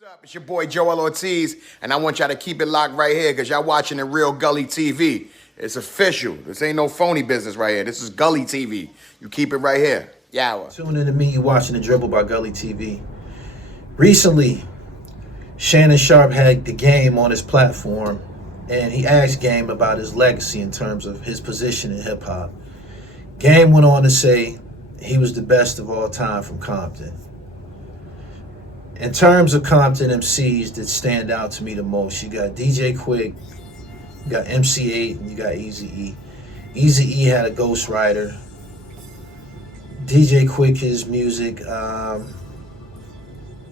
What's up? It's your boy Joel Ortiz, and I want y'all to keep it locked right here because y'all watching the real Gully TV. It's official. This ain't no phony business right here. This is Gully TV. You keep it right here. Yawa. Tune in to me, you watching The Dribble by Gully TV. Recently, Shannon Sharpe had the Game on his platform, and he asked Game about his legacy in terms of his position in hip-hop. Game went on to say he was the best of all time from Compton. In terms of Compton MCs that stand out to me the most, you got DJ Quick, you got MC8, and you got Eazy-E. Eazy-E had a ghostwriter. DJ Quick, his music,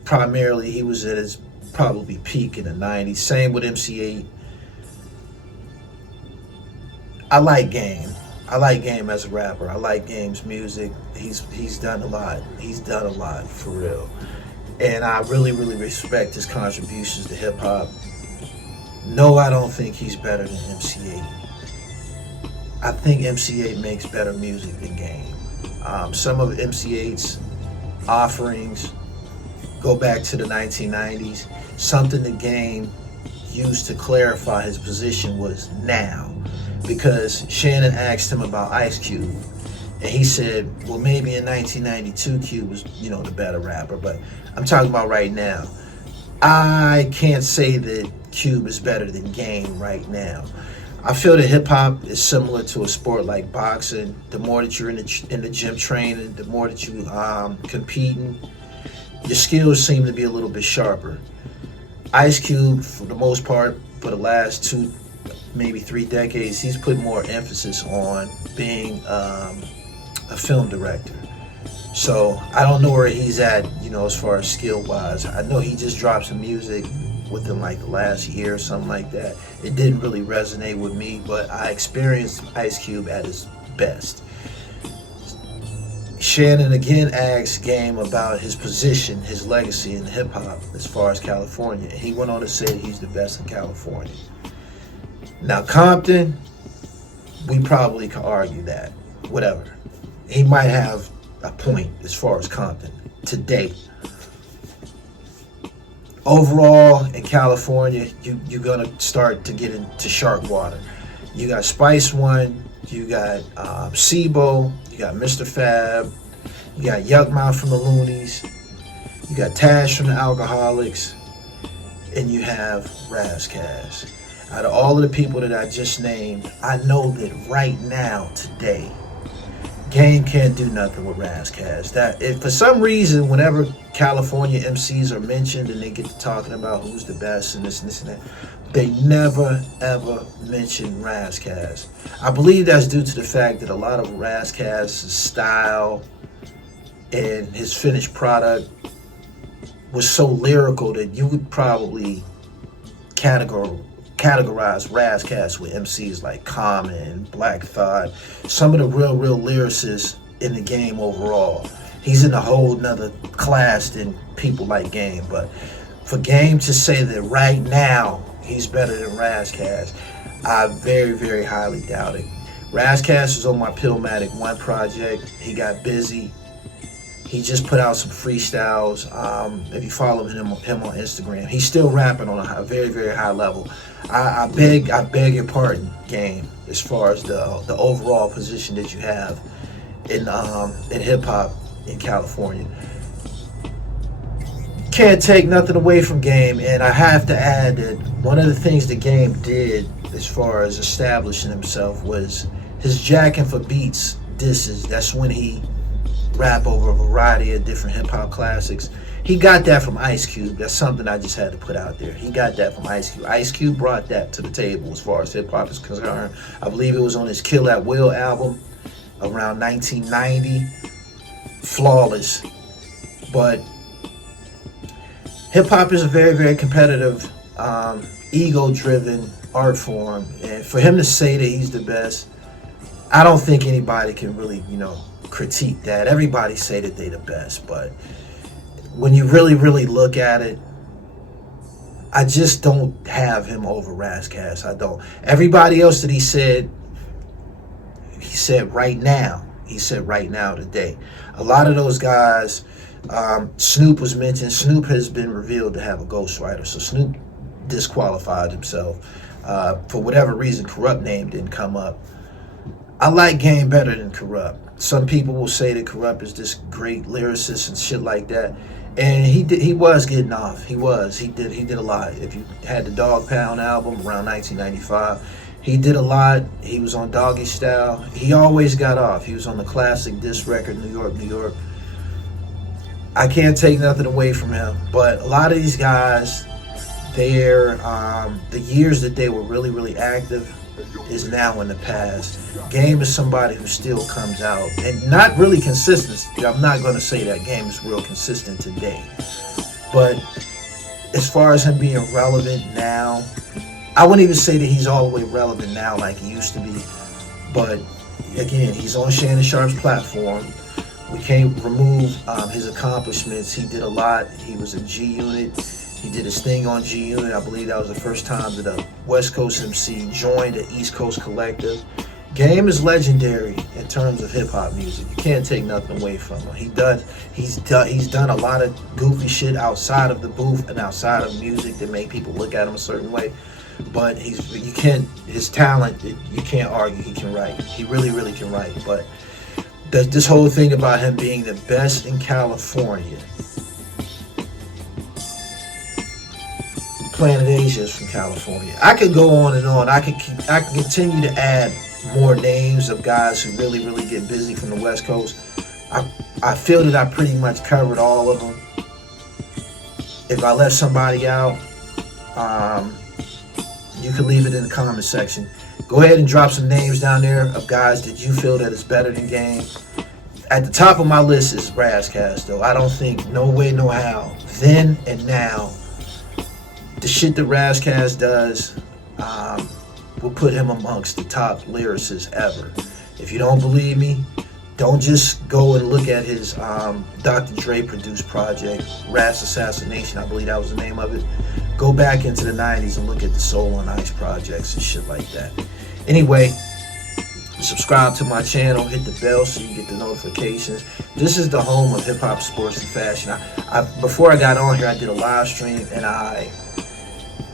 primarily he was at his probably peak in the 90s. Same with MC8. I like Game. I like Game as a rapper. I like Game's music. He's done a lot. He's done a lot, for real. And I really, really respect his contributions to hip-hop. No, I don't think he's better than MC8. I think MC8 makes better music than Game. Some of MC8's offerings go back to the 1990s. Something the Game used to clarify his position was now. Because Shannon asked him about Ice Cube. And he said, well, maybe in 1992, Cube was, the better rapper. But I'm talking about right now. I can't say that Cube is better than Game right now. I feel that hip-hop is similar to a sport like boxing. The more that you're in the gym training, the more that you competing, your skills seem to be a little bit sharper. Ice Cube, for the most part, for the last 2, maybe 3 decades, he's put more emphasis on being a film director. So I don't know where he's at, as far as skill-wise. I know he just dropped some music within like the last year or something like that. It didn't really resonate with me, but I experienced Ice Cube at his best. Shannon again asked Game about his position, his legacy in hip-hop as far as California. And he went on to say he's the best in California. Now Compton, we probably could argue that, whatever. He might have a point as far as Compton to date. Overall, in California, you're gonna start to get into shark water. You got Spice One, you got Sibo, you got Mr. Fab, you got Yuck Mouth from the Loonies, you got Tash from the Alcoholics, and you have Ras Kass. Out of all of the people that I just named, I know that right now, today, Game can't do nothing with Ras Kass. That if for some reason, whenever California MCs are mentioned and they get to talking about who's the best and this and this and that, they never ever mention Ras Kass. I believe that's due to the fact that a lot of Ras Kass' style and his finished product was so lyrical that you would probably categorize Ras Kass with MCs like Common, Black Thought, some of the real lyricists in the game overall. He's in a whole nother class than people like Game. But for Game to say that right now he's better than Ras Kass, I very, very highly doubt it. Ras Kass was on my Pillmatic 1 project. He got busy. He just put out some freestyles. If you follow him on Instagram, he's still rapping on a very, very high level. I beg your pardon, Game, as far as the overall position that you have in hip hop in California. Can't take nothing away from Game, and I have to add that one of the things the Game did as far as establishing himself was his jacking for beats disses. That's when he rap over a variety of different hip-hop classics. He got that from Ice Cube. That's something I just had to put out there. He got that from Ice Cube. Ice Cube brought that to the table as far as hip-hop is concerned. I believe it was on his Kill at Will album around 1990. Flawless. But hip-hop is a very, very competitive, ego-driven art form. And for him to say that he's the best, I don't think anybody can really, critique that. Everybody say that they the best, but when you really look at it, I just don't have him over Ras Kass. I don't. Everybody else that he said right now. He said right now today. A lot of those guys Snoop was mentioned. Snoop has been revealed to have a ghostwriter, so Snoop disqualified himself. For whatever reason, Corrupt name didn't come up. I like Game better than Corrupt. Some people will say that Corrupt is this great lyricist and shit like that. And he was getting off. He did a lot. If you had the Dog Pound album around 1995, he did a lot. He was on Doggy Style. He always got off. He was on the classic disc record, New York, New York. I can't take nothing away from him. But a lot of these guys, the years that they were really, really active is now in the past. Game is somebody who still comes out and not really consistent. I'm not going to say that Game is real consistent today, but as far as him being relevant now, I wouldn't even say that he's all the way relevant now like he used to be. But again, he's on Shannon Sharpe's platform. We can't remove his accomplishments. He did a lot. He was a G Unit. He did his thing on G Unit. I believe that was the first time that a West Coast MC joined the East Coast collective. Game is legendary in terms of hip hop music. You can't take nothing away from him. He's done a lot of goofy shit outside of the booth and outside of music that make people look at him a certain way. But his talent, you can't argue. He can write. He really, really can write. But this whole thing about him being the best in California. Planet Asia is from California. I could go on and on. I can continue to add more names of guys who really, really get busy from the West Coast. I feel that I pretty much covered all of them. If I left somebody out, you can leave it in the comment section. Go ahead and drop some names down there of guys that you feel that is better than Game. At the top of my list is Razzcast, though. I don't think, no way, no how, then and now, the shit that Razzcast does will put him amongst the top lyricists ever. If you don't believe me, don't just go and look at his Dr. Dre produced project, Ras Assassination, I believe that was the name of it. Go back into the 90s and look at the Soul on Ice projects and shit like that. Anyway, subscribe to my channel, hit the bell so you get the notifications. This is the home of hip hop, sports, and fashion. Before I got on here, I did a live stream and I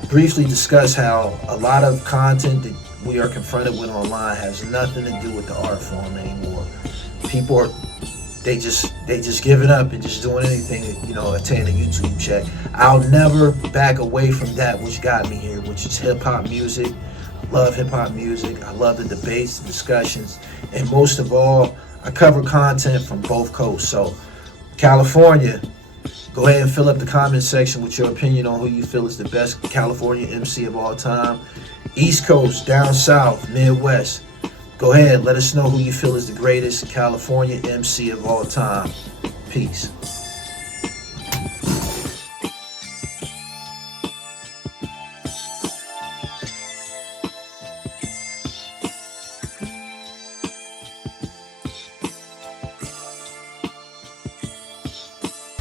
briefly discussed how a lot of content that we are confronted with online has nothing to do with the art form anymore. People are they just giving up and just doing anything to, attain a YouTube check. I'll never back away from that which got me here, which is hip hop music. Love hip hop music. I love the debates, the discussions, and most of all, I cover content from both coasts. So, California, go ahead and fill up the comment section with your opinion on who you feel is the best California MC of all time. East Coast, down south, Midwest, go ahead, let us know who you feel is the greatest California MC of all time. Peace.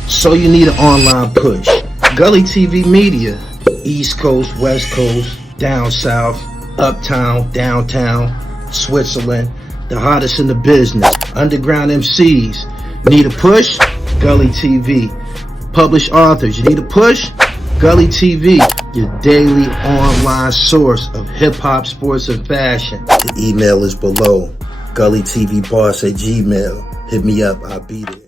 So you need an online push. Gully TV Media, East Coast, West Coast, down south, uptown, downtown, Switzerland, the hottest in the business. Underground MCs. Need a push? Gully TV. Published authors. You need a push? Gully TV. Your daily online source of hip-hop, sports, and fashion. The email is below. GullyTVBoss@gmail.com. Hit me up. I'll be there.